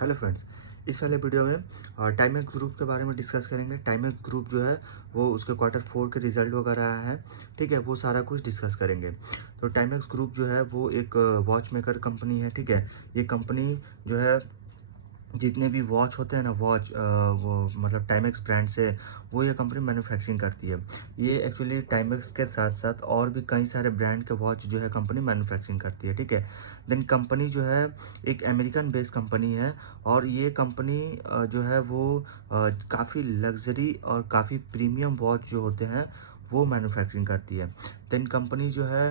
Hello friends. इस वाले video में टाइमेक्स ग्रुप के बारे में डिस्कस करेंगे। टाइमेक्स ग्रुप जो है वो उसके क्वार्टर 4 के रिजल्ट वगैरह आया है, ठीक है, वो सारा कुछ डिस्कस करेंगे। तो टाइमेक्स ग्रुप जो है वो एक वॉच मेकर कंपनी है, ठीक है। ये कंपनी जो है जितने भी वॉच होते हैं ना, वॉच वो मतलब टाइमेक्स ब्रांड से वो ये कंपनी मैन्युफैक्चरिंग करती है। ये एक्चुअली टाइमेक्स के साथ साथ और भी कई सारे ब्रांड के वॉच जो है कंपनी मैन्युफैक्चरिंग करती है, ठीक है। देन कंपनी जो है एक अमेरिकन बेस्ड कंपनी है और ये कंपनी जो है वो काफ़ी लग्जरी और काफ़ी प्रीमियम वॉच जो होते हैं वो मैन्युफैक्चरिंग करती है। देन कंपनी जो है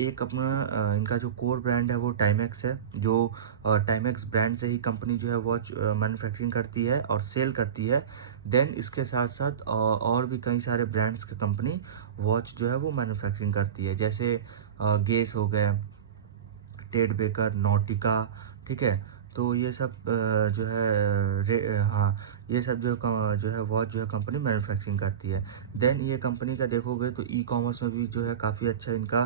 एक अपना इनका जो कोर ब्रांड है वो टाइमेक्स है, जो टाइमेक्स ब्रांड से ही कंपनी जो है वॉच मैन्युफैक्चरिंग करती है और सेल करती है। देन इसके साथ साथ और भी कई सारे ब्रांड्स की कंपनी वॉच जो है वो मैन्युफैक्चरिंग करती है, जैसे गेस हो गया, टेड बेकर, नॉटिका, ठीक है। तो ये सब जो है हाँ, ये सब जो है वॉच जो है कंपनी मैन्युफैक्चरिंग करती है। देन ये कंपनी का देखोगे तो ई कॉमर्स में भी जो है काफ़ी अच्छा इनका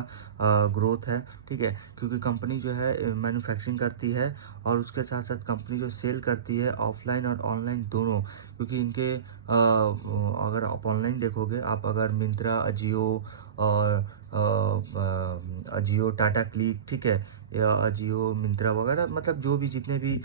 ग्रोथ है, ठीक है, क्योंकि कंपनी जो है मैन्युफैक्चरिंग करती है और उसके साथ साथ कंपनी जो सेल करती है ऑफलाइन और ऑनलाइन दोनों, क्योंकि इनके अगर आप ऑनलाइन देखोगे, आप अगर मिंत्रा, अजियो और अजियो, टाटा क्लिक, ठीक है, या अजियो, मिंत्रा वगैरह, मतलब जो भी जितने भी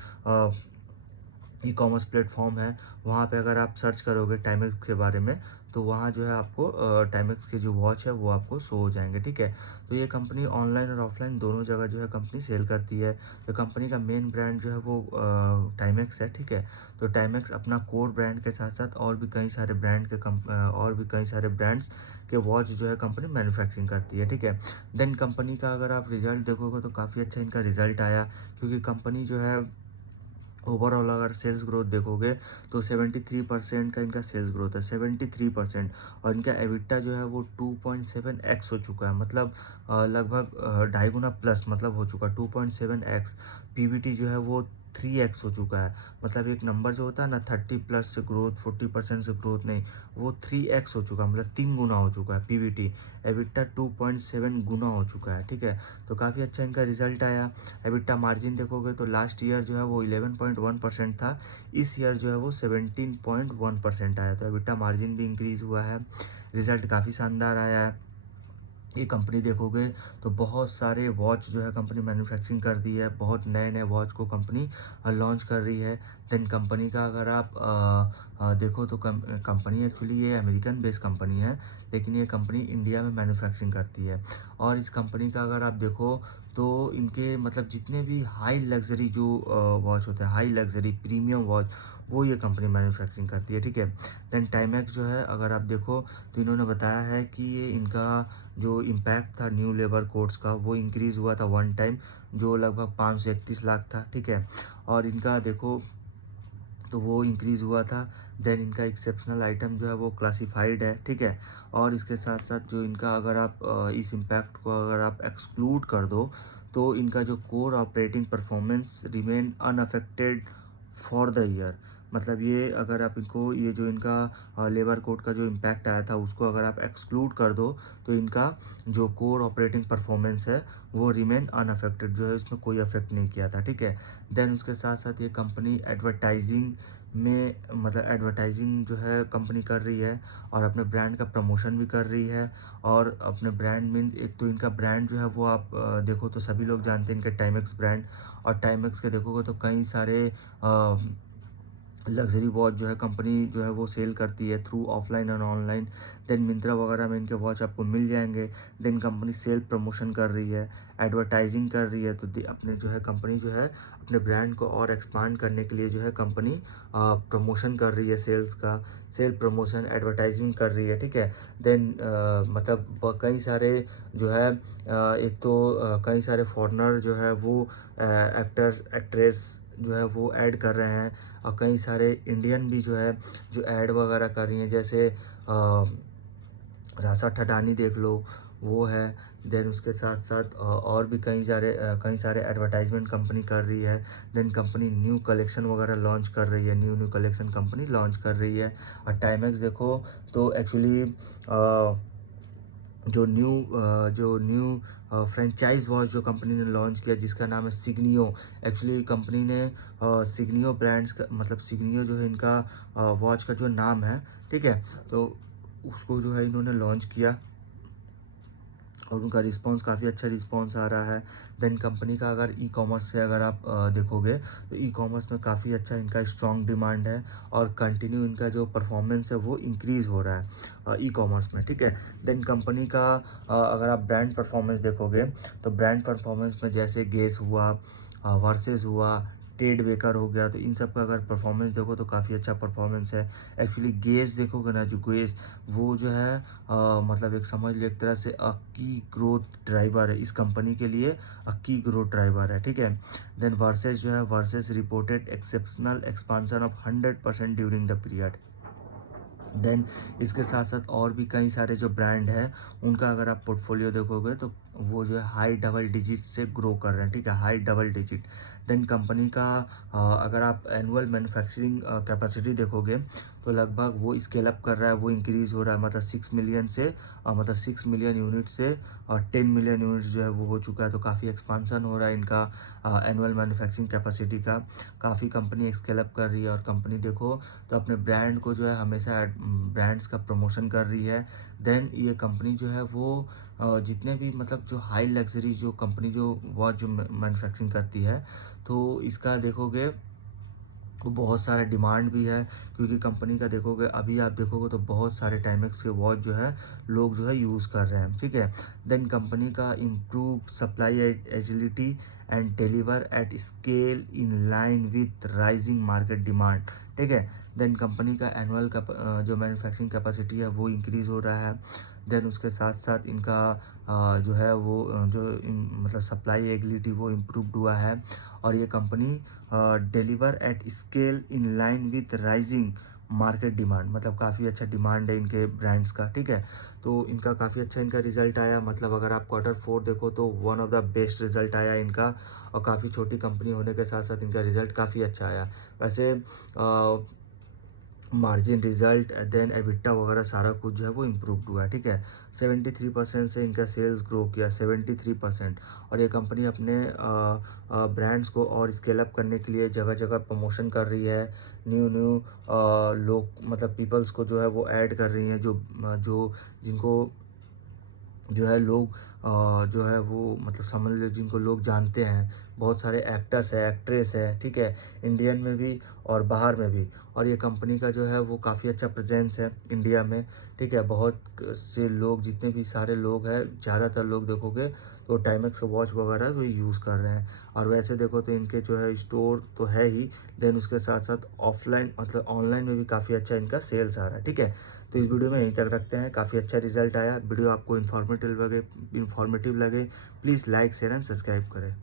ई कॉमर्स प्लेटफॉर्म है, वहाँ पे अगर आप सर्च करोगे टाइमेक्स के बारे में तो वहाँ जो है आपको टाइमेक्स के जो वॉच है वो आपको शो हो जाएंगे, ठीक है। तो ये कंपनी ऑनलाइन और ऑफलाइन दोनों जगह जो है कंपनी सेल करती है। तो कंपनी का मेन ब्रांड जो है वो टाइमेक्स है, ठीक है। तो टाइमेक्स अपना कोर ब्रांड के साथ साथ और भी कई सारे और भी कई सारे ब्रांड्स के वॉच जो है कंपनी मैन्युफैक्चरिंग करती है, ठीक है। देन कंपनी का अगर आप रिजल्ट देखोगे तो काफ़ी अच्छा इनका रिजल्ट आया, क्योंकि कंपनी जो है ओवरऑल अगर सेल्स ग्रोथ देखोगे तो 73% का इनका सेल्स ग्रोथ है, 73%। और इनका एबिटा जो है वो 2.7x हो चुका है, मतलब लगभग 2.5 गुना प्लस मतलब हो चुका है, 2.7x। पीबीटी जो है वो 3x हो चुका है, मतलब एक नंबर जो होता है ना 30+ से ग्रोथ, 40% से ग्रोथ नहीं, वो 3x हो चुका है, मतलब 3 गुना हो चुका है पीबीटी। एबिटा 2.7 गुना हो चुका है, ठीक है। तो काफ़ी अच्छा इनका रिजल्ट आया। एबिटा मार्जिन देखोगे तो लास्ट ईयर जो है वो 11.1% था, इस ईयर जो है वो 17.1% आया। तो एबिटा मार्जिन भी इंक्रीज़ हुआ है, रिजल्ट काफ़ी शानदार आया है। ये कंपनी देखोगे तो बहुत सारे वॉच जो है कंपनी मैन्युफैक्चरिंग कर दी है, बहुत नए नए वॉच को कंपनी लॉन्च कर रही है। देन कंपनी का अगर आप देखो तो कंपनी एक्चुअली ये अमेरिकन बेस्ड कंपनी है, लेकिन ये कंपनी इंडिया में मैन्युफैक्चरिंग करती है। और इस कंपनी का अगर आप देखो तो इनके मतलब जितने भी हाई लग्जरी जो वॉच होते हैं, हाई लग्जरी प्रीमियम वॉच, वो ये कंपनी मैन्युफैक्चरिंग करती है, ठीक है। देन टाइमेक्स जो है अगर आप देखो तो इन्होंने बताया है कि ये इनका जो इम्पैक्ट था न्यू लेबर कोड्स का वो इंक्रीज़ हुआ था वन टाइम, जो लगभग 531 लाख था, ठीक है। और इनका देखो तो वो इंक्रीज़ हुआ था। देन इनका एक्सेप्शनल आइटम जो है वो क्लासिफाइड है, ठीक है। और इसके साथ साथ जो इनका अगर आप इस इम्पैक्ट को अगर आप एक्सक्लूड कर दो तो इनका जो core operating performance remain unaffected for the year. मतलब ये अगर आप इनको ये जो इनका लेबर कोड का जो इम्पैक्ट आया था उसको अगर आप एक्सक्लूड कर दो तो इनका जो कोर ऑपरेटिंग परफॉर्मेंस है वो रिमेन अनअफेक्टेड, जो है इसमें कोई अफेक्ट नहीं किया था, ठीक है। देन उसके साथ साथ ये कंपनी एडवर्टाइजिंग में मतलब एडवर्टाइजिंग जो है कंपनी कर रही है और अपने ब्रांड का प्रमोशन भी कर रही है। और अपने ब्रांड में एक तो इनका ब्रांड जो है वो आप देखो तो सभी लोग जानते हैं इनके टाइमेक्स ब्रांड। और टाइमेक्स के देखोगे तो कई सारे लग्जरी वॉच जो है कंपनी जो है वो सेल करती है थ्रू ऑफलाइन और ऑनलाइन। देन मिंत्रा वगैरह में इनके वॉच आपको मिल जाएंगे। देन कंपनी सेल प्रमोशन कर रही है, एडवर्टाइजिंग कर रही है। तो अपने जो है कंपनी जो है अपने ब्रांड को और एक्सपांड करने के लिए जो है कंपनी प्रमोशन कर रही है, सेल्स का सेल प्रमोशन एडवर्टाइजिंग कर रही है, ठीक है। देन मतलब कई सारे जो है एक तो कई सारे फॉरेनर जो है वो एक्टर्स एक्ट्रेस जो है वो ऐड कर रहे हैं, और कई सारे इंडियन भी जो है जो ऐड वगैरह कर रही हैं, जैसे राशा ठडानी देख लो, वो है। देन उसके साथ साथ और भी कई सारे एडवर्टाइजमेंट कंपनी कर रही है। देन कंपनी न्यू कलेक्शन वगैरह लॉन्च कर रही है, new new collection company launch कर रही है। और टाइमेक्स देखो तो एक्चुअली जो न्यू फ्रेंचाइज़ वॉच जो कंपनी ने लॉन्च किया जिसका नाम है सिग्नियो। एक्चुअली कंपनी ने सिग्नियो ब्रांड्स का मतलब सिग्नियो जो है इनका वॉच का जो नाम है, ठीक है? तो उसको जो है इन्होंने लॉन्च किया और उनका रिस्पॉन्स काफ़ी अच्छा रिस्पॉन्स आ रहा है। देन कंपनी का अगर ई-कॉमर्स से अगर आप देखोगे तो ई-कॉमर्स में काफ़ी अच्छा इनका स्ट्रॉन्ग डिमांड है और कंटिन्यू इनका जो परफॉर्मेंस है वो इंक्रीज़ हो रहा है ई-कॉमर्स में, ठीक है। देन कंपनी का अगर आप ब्रांड परफॉर्मेंस देखोगे तो ब्रांड परफॉर्मेंस में जैसे गेस हुआ, वर्सेस हुआ, टेड बेकर हो गया, तो इन सब का अगर परफॉर्मेंस देखो तो काफ़ी अच्छा परफॉर्मेंस है। एक्चुअली गेस देखोगे ना, जो गेस वो जो है मतलब एक समझ लो एक तरह से की ग्रोथ ड्राइवर है इस कंपनी के लिए, की ग्रोथ ड्राइवर है, ठीक है। देन वर्सेस जो है, versus reported exceptional expansion of 100% during the period. Then इसके साथ साथ और भी कई सारे जो ब्रांड हैं उनका अगर आप पोर्टफोलियो देखोगे तो वो जो है हाई डबल डिजिट से ग्रो कर रहे हैं, ठीक है, high double digit. Then company का अगर आप एनुअल मैन्युफैक्चरिंग कैपेसिटी देखोगे तो लगभग वो स्केल अप कर रहा है, वो इंक्रीज़ हो रहा है, मतलब 6 मिलियन से मतलब 6 मिलियन यूनिट से और 10 मिलियन यूनिट्स जो है वो हो चुका है। तो काफ़ी एक्सपांसन हो रहा है इनका एनुअल मैन्युफैक्चरिंग कैपेसिटी का। काफ़ी कंपनी स्केल अप कर रही है और कंपनी देखो तो अपने ब्रांड को जो है हमेशा ब्रांड्स का प्रमोशन कर रही है। देन ये कंपनी जो है वो जितने भी मतलब जो हाई लग्जरी जो कंपनी जो वॉच जो मैन्युफैक्चरिंग करती है, तो इसका देखोगे तो बहुत सारा डिमांड भी है, क्योंकि कंपनी का देखोगे अभी आप देखोगे तो बहुत सारे टाइमेक्स के वॉच जो है लोग जो है यूज़ कर रहे हैं, ठीक है। देन कंपनी का improve supply agility and deliver at scale in line with rising market demand, ठीक है। देन कंपनी का एनुअल का जो मैन्युफैक्चरिंग कैपेसिटी है वो इंक्रीज़ हो रहा है। देन उसके साथ साथ इनका जो है वो मतलब सप्लाई एबिलिटी वो इम्प्रूव्ड हुआ है और ये company deliver at scale in line with rising market demand, मतलब काफ़ी अच्छा डिमांड है इनके ब्रांड्स का, ठीक है। तो इनका काफ़ी अच्छा इनका रिजल्ट आया, मतलब अगर आप Q4 देखो तो one of the best result आया इनका और काफ़ी छोटी कंपनी होने के साथ साथ इनका रिजल्ट काफ़ी अच्छा आया। वैसे मार्जिन रिजल्ट देन एबिटा वगैरह सारा कुछ जो है वो इम्प्रूव्ड हुआ है, ठीक है। 73% से इनका सेल्स ग्रो किया, 73%। और ये कंपनी अपने ब्रांड्स को और स्केल अप करने के लिए जगह जगह प्रमोशन कर रही है। न्यू न्यू लोग मतलब पीपल्स को जो है वो ऐड कर रही हैं, जो जिनको जो है लोग जो है वो मतलब समझ लो जिनको लोग जानते हैं, बहुत सारे एक्टर्स है, एक्ट्रेस है, ठीक है, इंडियन में भी और बाहर में भी। और ये कंपनी का जो है वो काफ़ी अच्छा प्रेजेंस है इंडिया में, ठीक है। बहुत से लोग, जितने भी सारे लोग हैं, ज़्यादातर लोग देखोगे तो टाइमेक्स का वॉच वगैरह वो यूज़ कर रहे हैं। और वैसे देखो तो इनके जो है स्टोर तो है ही, देन उसके साथ साथ ऑफलाइन मतलब ऑनलाइन में भी काफ़ी अच्छा इनका सेल्स आ रहा है, ठीक है। तो इस वीडियो में यहीं तक रखते हैं, काफ़ी अच्छा रिजल्ट आया। वीडियो आपको इन्फॉर्मेटिव लगे please like share and subscribe करें।